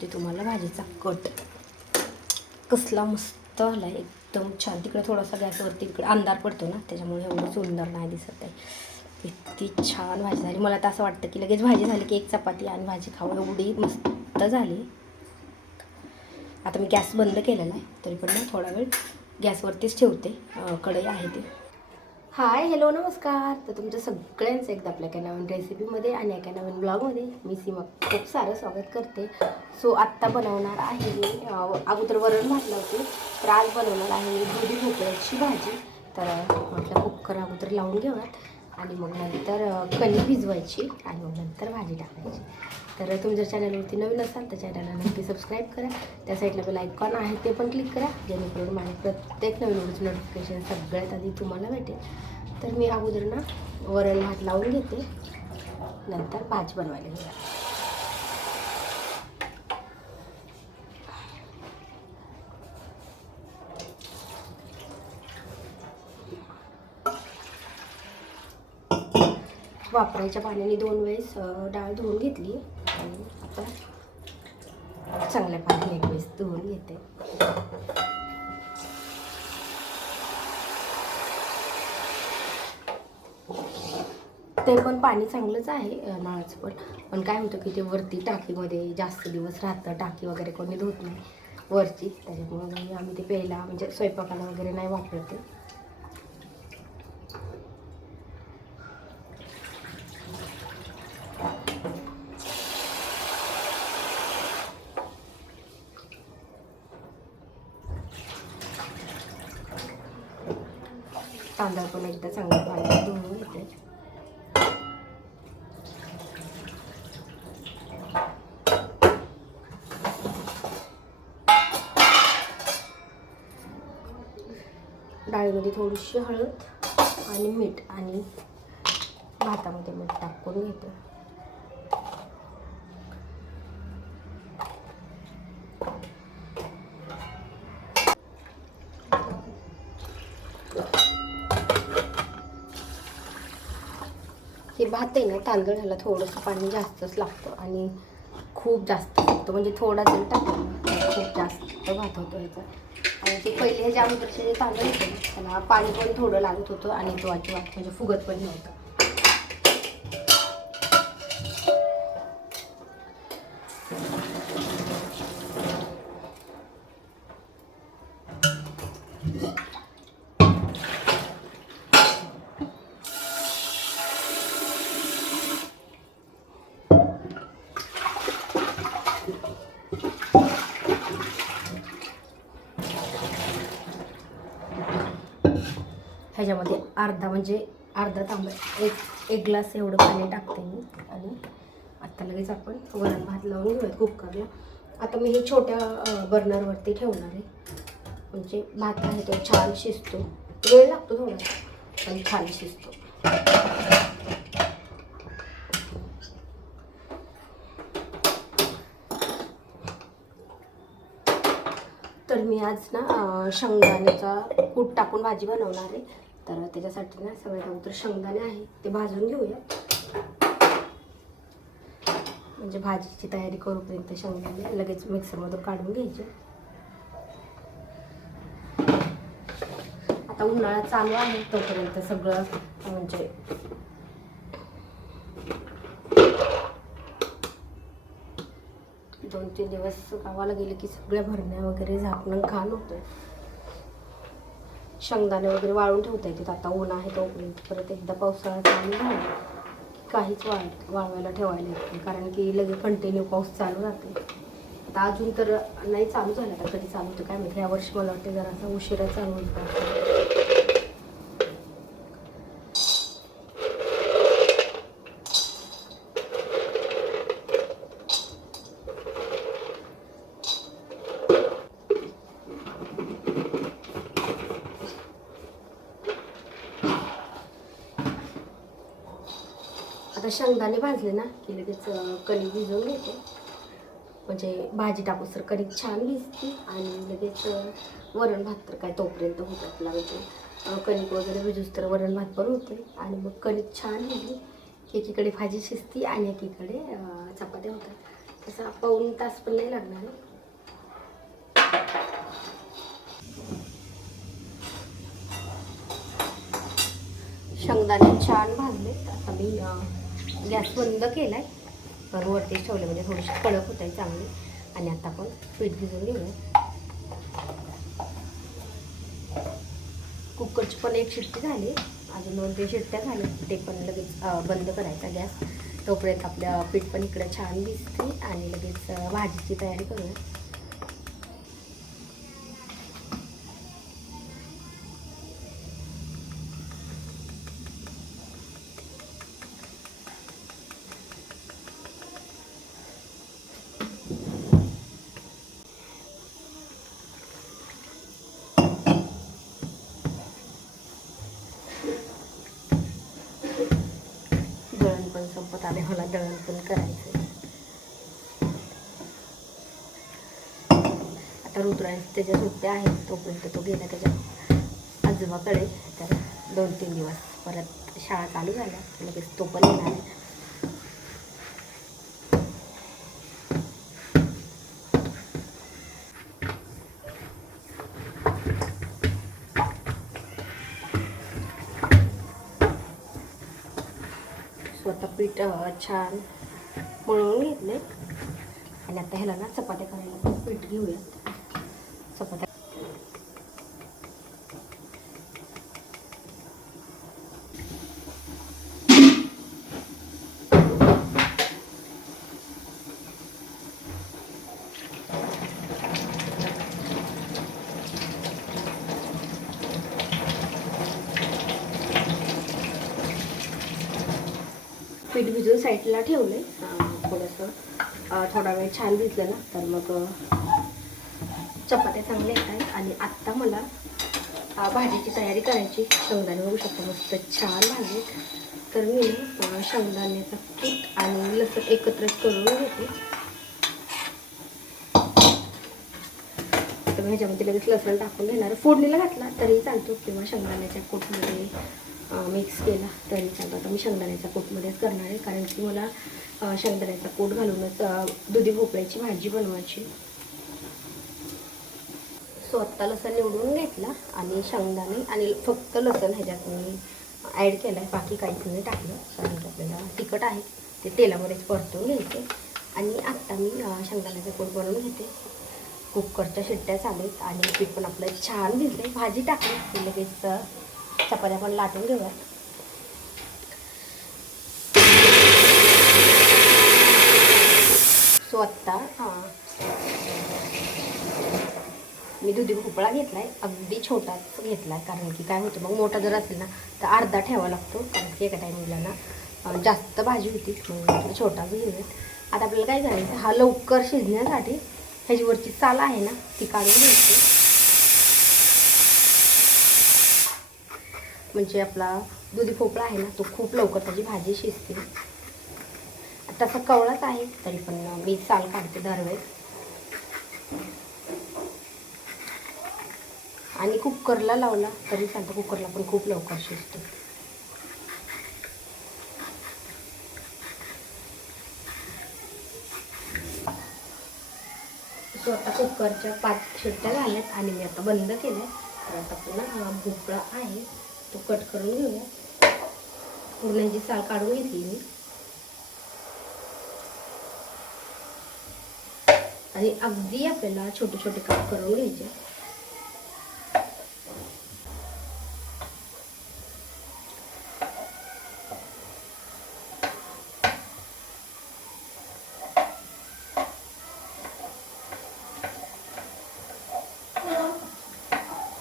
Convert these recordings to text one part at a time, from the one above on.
ते तुम्हाला भाजीचा कट कसला मस्त आला आहे, एकदम छान. तिकडे थोडासा गॅसवरती तिकडे अंधार पडतो ना, त्याच्यामुळे एवढं सुंदर नाही दिसत आहे. इतकी छान भाजी झाली. मला तर असं वाटतं की लगेच भाजी झाली की एक चपाती आणि भाजी खाऊ, एवढी मस्त झाली. आता मी गॅस बंद केलेला आहे, तरी पण ना थोडा वेळ गॅसवरतीच ठेवते. कढई आहे ती. हाय, हॅलो, नमस्कार. तर तुमचं सगळ्यांचं एकदा आपल्या एका नवीन रेसिपीमध्ये आणि एका नवीन ब्लॉगमध्ये मी सीमा खूप सारं स्वागत करते. सो आत्ता बनवणार आहे मी अगोदर वरण घातलं होते, तर आज बनवणार आहे मी दुधी भोपळ्याची भाजी. तर म्हटलं कुकर अगोदर लावून घेऊयात आणि मग नंतर कणिक भिजवायची आणि मग नंतर भाजी टाकायची. तर तुम्ही जर चॅनलवरती नवीन असाल तर चॅनलला नक्की सबस्क्राईब करा. त्या साईडला बेल आयकॉन आहे ते पण क्लिक करा, जेणेकरून माझे प्रत्येक नवीन व्हिडिओचं नोटिफिकेशन सगळ्यात आधी तुम्हाला भेटेल. तर मी अगोदर ना वरण भात लावून घेते, नंतर भाजी बनवायला घेऊया. वापरायच्या पाण्याने 2 वेळेस डाळ धुवून घेतली आणि आता चांगल्या पाण्याने 1 वेळेस धुवून घेते. ते पण पाणी चांगलंच आहे नळाचं, पण काय होतं की ते वरती टाकीमध्ये जास्त दिवस राहतं, टाकी वगैरे कोणी धुत नाही वरची, त्याच्यामुळे आम्ही ते प्यायला म्हणजे स्वयंपाकाला वगैरे नाही वापरते. तांदूळ पण एकदा चांगलं पाणी धुवून घेते. डाळीमध्ये थोडीशी हळद आणि मीठ आणि भातामध्ये मीठ टाकून घेते. हे भात आहे ना, तांदूळ ह्याला थोडंसं पाणी जास्तच लागतं आणि खूप जास्त लागतं, म्हणजे थोडा जरी टाकला खूप जास्त भात होतो ह्याचा. आणि ते पहिले ह्याच्या अगोदरचे जे तांदूळ होते ना, त्याला पाणी पण थोडं लागत होतं आणि तो अजिबात म्हणजे फुगत पण नव्हतं. ह्याच्यामध्ये अर्धा तांबा एक ग्लास एवढं पाणी टाकते मी आणि आता लगेच आपण वरण भात लावून घेऊयात कुकरला. आता मी हे छोट्या बर्नरवरती ठेवणार आहे, म्हणजे भात आहे तो छान शिजतो. वेळ लागतो थोडा पण छान शिजतो. तर मी आज ना शेंगदाण्याचा कूट टाकून भाजी बनवणार आहे. तर त्याच्यासाठी ना सगळ्यात अगोदर शेंगदाणे आहे ते भाजून घेऊयात, म्हणजे भाजीची तयारी करूपर्यंत शेंगदाणे लगेच मिक्सरमधून काढून घ्यायचे. आता उन्हाळा चालू आहे तोपर्यंत सगळं म्हणजे दोन तीन दिवस गावाला गेले की सगळ्या भरण्या वगैरे झाकणं घाण होतं. शेंगदाणे वगैरे वाळून ठेवता येतात. आता ऊन आहे तोपर्यंत. परत एकदा पावसाळा चालू झाला काहीच वाळवायला ठेवायला येत नाही, कारण की लगेच कंटिन्यू पाऊस चालू राहते. आता अजून तर नाही चालू झालं, आता कधी चालू होतं काय माहिती. यावर्षी मला वाटतं जरासा उशिरा चालू होईल. आता शेंगदाणे भाजले ना की लगेच कणिक भिजवून घेते, म्हणजे भाजी टाकूस तर कणिक छान भिजते आणि लगेच वरण भात तर काय तोपर्यंत होत आपला, म्हणजे कणिक वगैरे भिजूस तर वरण भात पण होते. आणि मग कणिक छान भिजली एकीकडे भाजी शिजती आणि एकीकडे चपात्या होतात. असा पाऊण तास पण नाही लागणार आहे. शेंगदाणे छान भाजले. आता मी गॅस बंद केलाय, पण वरती ठेवले म्हणजे थोडीशी कडक होत आहे चांगली. आणि आता आपण पीठ भिजवून घेऊया. कुकरची पण एक शिट्टी झाली, अजून 2-3 शिट्ट्या झाल्या, ते पण लगेच बंद करायचा गॅस. तोपर्यंत आपल्या पीठ पण इकडे छान भिजते आणि लगेच भाजीची तयारी करूया. दळण पण संपत आले, मला दळण पण करायचं. आता रुद्रांची त्याच्या सुट्ट्या आहेत, तोपर्यंत तो गेला त्याच्या आजोबाकडे. तर 2-3 दिवस परत शाळा चालू झाल्या, लगेच तो पण येणार आहे. स्वतः पीठ छान मळून घेतले आणि आता ह्याला ना चपात्या करायला पीठ घेऊयात. चपात्या पीठ भिजून साईडला ठेवले. थोडा वेळ छान भिजलं ना तर मग चपात्या चांगल्या येतात. आणि आत्ता मला भाजीची तयारी करायची. शेंगदाणे बघू शकतो मस्त छान भाजी. तर मी शेंगदाण्याचं पीठ आणि लसूण एकत्रच करून घेते. तर ह्याच्यामध्ये लगेच लसूण टाकून घेणार. फोडणीला घातला तरी चालतो किंवा शेंगदाण्याच्या कूटमध्ये मिक्स केला तरी चालतो. आता मी शेंगदाण्याच्या कूटमध्येच करणार आहे, कारण की मला शेंगदाण्याचा कूट घालूनच दुधी भोपळ्याची भाजी बनवायची. स्वतः लसूण निवडून घेतला आणि शेंगदाणे आणि फक्त लसूण ह्याच्यात मी ॲड केलं आहे, बाकी काहीच नाही टाकलं. कारण की आपल्याला तिखट आहे ते तेलामध्येच परतून घ्यायचे. आणि आत्ता मी शेंगदाण्याचा कूट बनवून घेते. कुकरच्या शिट्ट्या चालू आहेत आणि पीठ पण आपलं छान भिजले. भाजी टाकली की लगेच चपात्या पण लाटून घेऊया. स्वतः मी दुधी भोपळा घेतला आहे, अगदी छोटाच घेतला आहे. कारण की काय होतं मग मोठा जर असेल ना तर अर्धा ठेवा लागतो, कारण की एका टायमिंगला ना जास्त भाजी होती, मग छोटाच घेऊया. आता आपल्याला काय करायचं, हा लवकर शिजण्यासाठी ह्याच्यावरची साल आहे ना ती काढून घ्यायची. म्हणजे आपला दुधी भोपळा आहे ना तो खूप लवकर त्याची भाजी शिजते. तसा कवळाच आहे तरी पण मी साल काढते दरवेळेस. आणि कुकरला लावला तरी चालतं, कुकरला पण खूप लवकर शिजतो. स्वतः कुकरच्या 5 शिट्ट्या झाल्यात आणि मी आता बंद केलं. तर आता पुन्हा भोपळा आहे तो कट करून घेऊया. पूर्णाची साल काढून घेतली मी आणि अगदी आपल्याला छोटे छोटे काप करून घ्यायचे.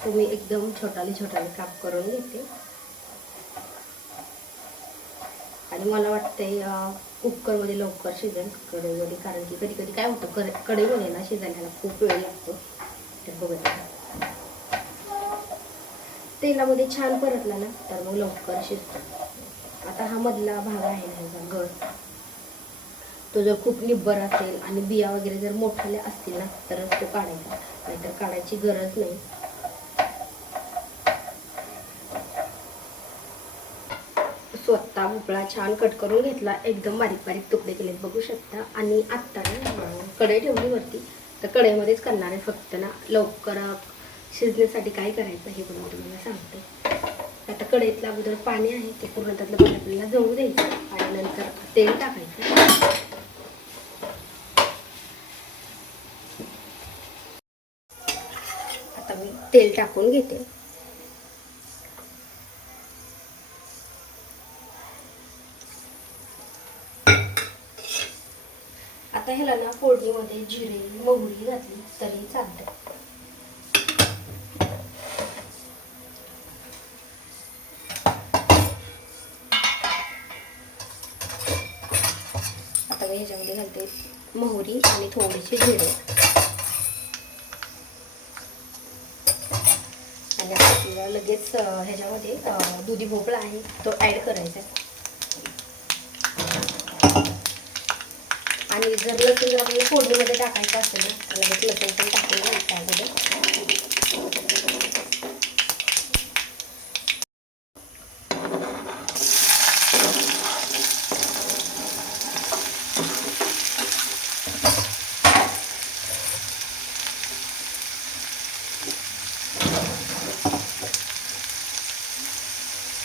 तो मी एकदम छोटाले काप करून घेते. आणि मला वाटतंय कुकरमध्ये लवकर शिजेल कढईमध्ये, कारण की कधी कधी काय होतं कढईमध्ये ना शिजायला खूप वेळ लागतो. तर बघा तेलामध्ये छान परतला ना तर मग लवकर शिजतो. आता हा मधला भाग आहे ना ह्याचा गर, तो जर खूप निब्बर असेल आणि बिया वगैरे जर मोठ्याल्या असतील ना तरच तो काढायचा, नाहीतर काढायची गरज नाही. स्वतः भोपळा छान कट करून घेतला, एकदम बारीक बारीक तुकडे केलेत बघू शकता. आणि आत्ता कढई ठेवली वरती, तर कढईमध्येच करणार आहे फक्त ना. लवकर शिजण्यासाठी काय करायचं हे पण मी तुम्हाला सांगते. आता कढईतलं अगोदर पाणी आहे ते पूर्ण त्यातलं पाणी आपल्याला जळू द्यायचं आणि नंतर तेल टाकायचं. आता मी तेल टाकून घेते. आता ह्याला ना फोडणीमध्ये जिरे मोहरी घातली तरी चालते. आता मी ह्याच्यामध्ये घालते मोहरी आणि थोडेसे जिरे आणि आपल्याला लगेच ह्याच्यामध्ये दुधी भोपळा आहे तो ॲड करायचा. आणि जर लसूण जर आपल्याला फोडणीमध्ये टाकायचं असेल ना तर लगेच लसूण पण टाकून घ्यायचं अगोदर.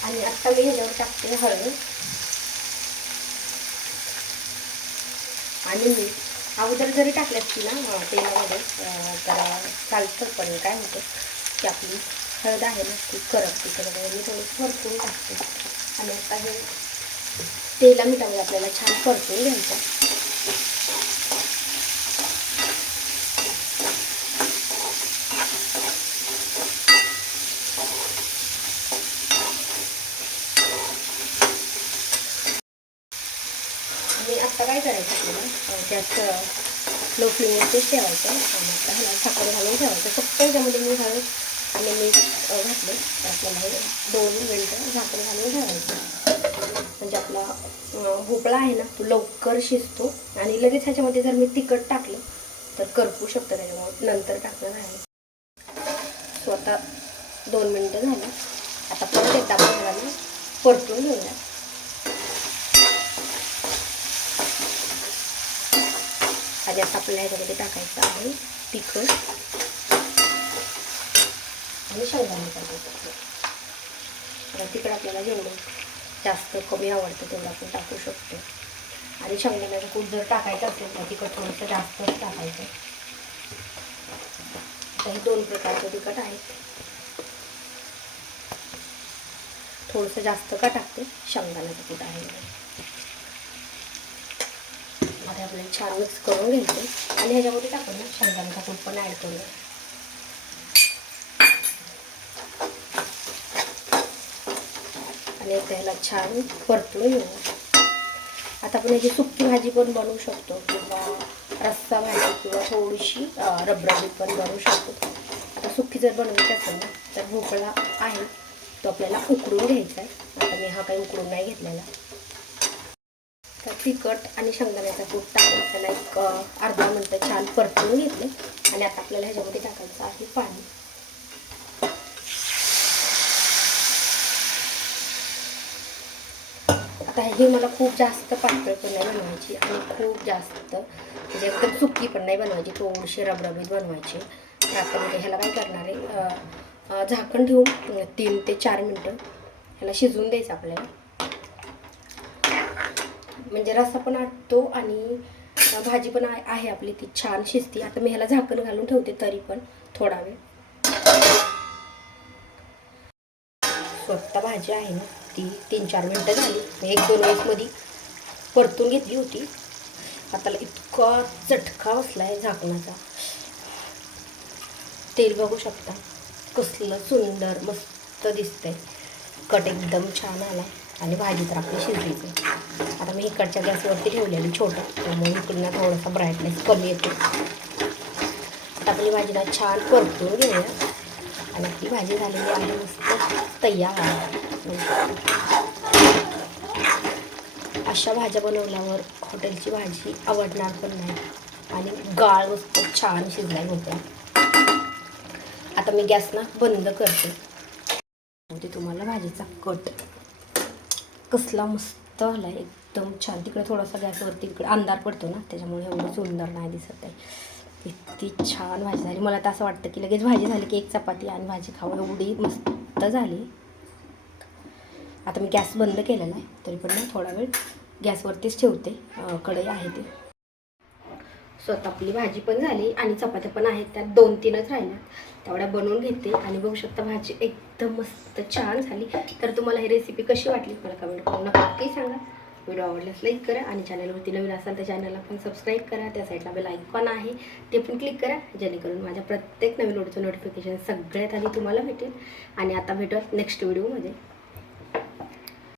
आणि आता मी ह्याच्यावर टाकते हळद आणि मीठ. अगोदर जरी टाकली असती ना तेलामध्ये तर चालतं, पण काय होतं की आपली हळद आहे ना ती करपते. तर मी थोडंसं परतून टाकते. आणि आता हे तेला मिठामध्ये आपल्याला छान परतून घ्यायचं. आणि आता काय करायचं आपल्याला त्यात लो फ्लेमवरतीच ठेवायचं आणि आता ह्याला साखर घालून ठेवायचं. फक्त त्याच्यामध्ये मी हळद आणि मीठ घातले तर आपल्याला हे 2 मिनटं झाकण घालून ठेवायचं. म्हणजे आपला भोपळा आहे ना तो लवकर शिजतो. आणि लगेच ह्याच्यामध्ये जर मी तिखट टाकलं तर करपू शकतं, त्याच्यामुळे नंतर टाकणार आहे. स्वतः 2 मिनटं झाली. आता परत एकदा आपण परतून घेऊया. आणि आता आपल्याला ह्याच्यामध्ये टाकायचं आहे तिखट आणि शेंगदाणे टाकायचं. आता तिखट आपल्याला जेवढं जास्त कमी आवडतं तेवढं आपण टाकू शकतो. आणि शेंगदाण्याचं कूट जर टाकायचं असेल तर तिखट थोडंसं जास्तच टाकायचं. हे 2 प्रकारचे तिखट आहेत. थोडंसं जास्त का टाकते, शेंगदाण्याचं कूट आहे. आता आपल्याला छान मिक्स करून घ्यायचं आणि ह्याच्यामध्ये टाकून ना शेंगदाण्याचा कूट पण ॲड करूया. आणि त्याला छान परतून घेऊया. आता आपण ह्याची सुक्की भाजी पण बनवू शकतो किंवा रस्सा भाजी किंवा थोडीशी रबरबीत पण बनवू शकतो. आता सुक्की जर बनवायची असेल ना तर भोपळा आहे तो आपल्याला उकडून घ्यायचा आहे. आता मी हा काही उकडून नाही घेतलेला. तर तिखट आणि शेंगदाण्याचा कूट टाकून त्याला एक अर्धा मिनटं छान परतून घेतले. आणि आता आपल्याला ह्याच्यामध्ये टाकायचं आहे पाणी. आता ही मला खूप जास्त पातळ पण नाही बनवायची आणि खूप जास्त म्हणजे एकदम सुकी पण नाही बनवायची, थोडीशी रबरबीत बनवायची. तर आता म्हणजे ह्याला काय करणार आहे, झाकण ठेवून 3 ते 4 मिनटं ह्याला शिजवून द्यायचं आपल्याला. म्हणजे रस्सा पण आटतो आणि भाजी पण आहे आपली ती छान शिजते. आता मी ह्याला झाकण घालून ठेवते तरी पण थोडा वेळ. स्वतः भाजी आहे ना ती 3-4 मिनटं झाली. 1-2 वेळेसमध्ये परतून घेतली होती. आता इतका चटका बसलाय झाकणाचा. तेल बघू शकता कसलं सुंदर मस्त दिसतंय. कट एकदम छान आला आणि भाजी तर आपली शिजलीच आहे. आता मी इकडच्या गॅसवरती ठेवलेली छोटं, त्यामुळे इकडनं थोडासा ब्राईटनेस कमी येतो. आता आपली भाजीला छान परतून घेऊया आणि आपली भाजी झालेली आहे मस्त तयार. अशा भाज्या बनवल्यावर हॉटेलची भाजी आवडणार पण नाही आणि गाळ मस्त छान शिजलाय भोपळा. आता मी गॅस ना बंद करते. तुम्हाला भाजीचा कट कसला मस्त आला आहे, एकदम छान. तिकडे थोडासा गॅसवरती इकडे अंधार पडतो ना, त्याच्यामुळे एवढं सुंदर नाही दिसत आहे. इतकी छान भाजी झाली. मला तर असं वाटतं की लगेच भाजी झाली की एक चपाती आणि भाजी खाऊ, एवढी मस्त झाली. आता मी गॅस बंद केलेला आहे, तरी पण मी थोडा वेळ गॅसवरतीच ठेवते. कढई आहे ती. स्वतः आपली भाजी पण झाली आणि चपात्या पण आहेत, त्यात 2-3च राहिल्या, तेवढ्या बनवून घेते. आणि बघू शकता भाजी एकदम मस्त छान झाली. तर तुम्हाला ही रेसिपी कशी वाटली मला कमेंट करून नक्की सांगा. व्हिडिओ आवडल्यास लाईक करा आणि चॅनलवरती नवीन असाल तर चॅनलला पण सबस्क्राईब करा. त्या साईडला बेल आयकॉन आहे ते पण क्लिक करा, जेणेकरून माझ्या प्रत्येक नवीन व्हिडिओचं नोटिफिकेशन सगळ्यात आधी तुम्हाला भेटेल. आणि आता भेटूयात नेक्स्ट व्हिडिओमध्ये.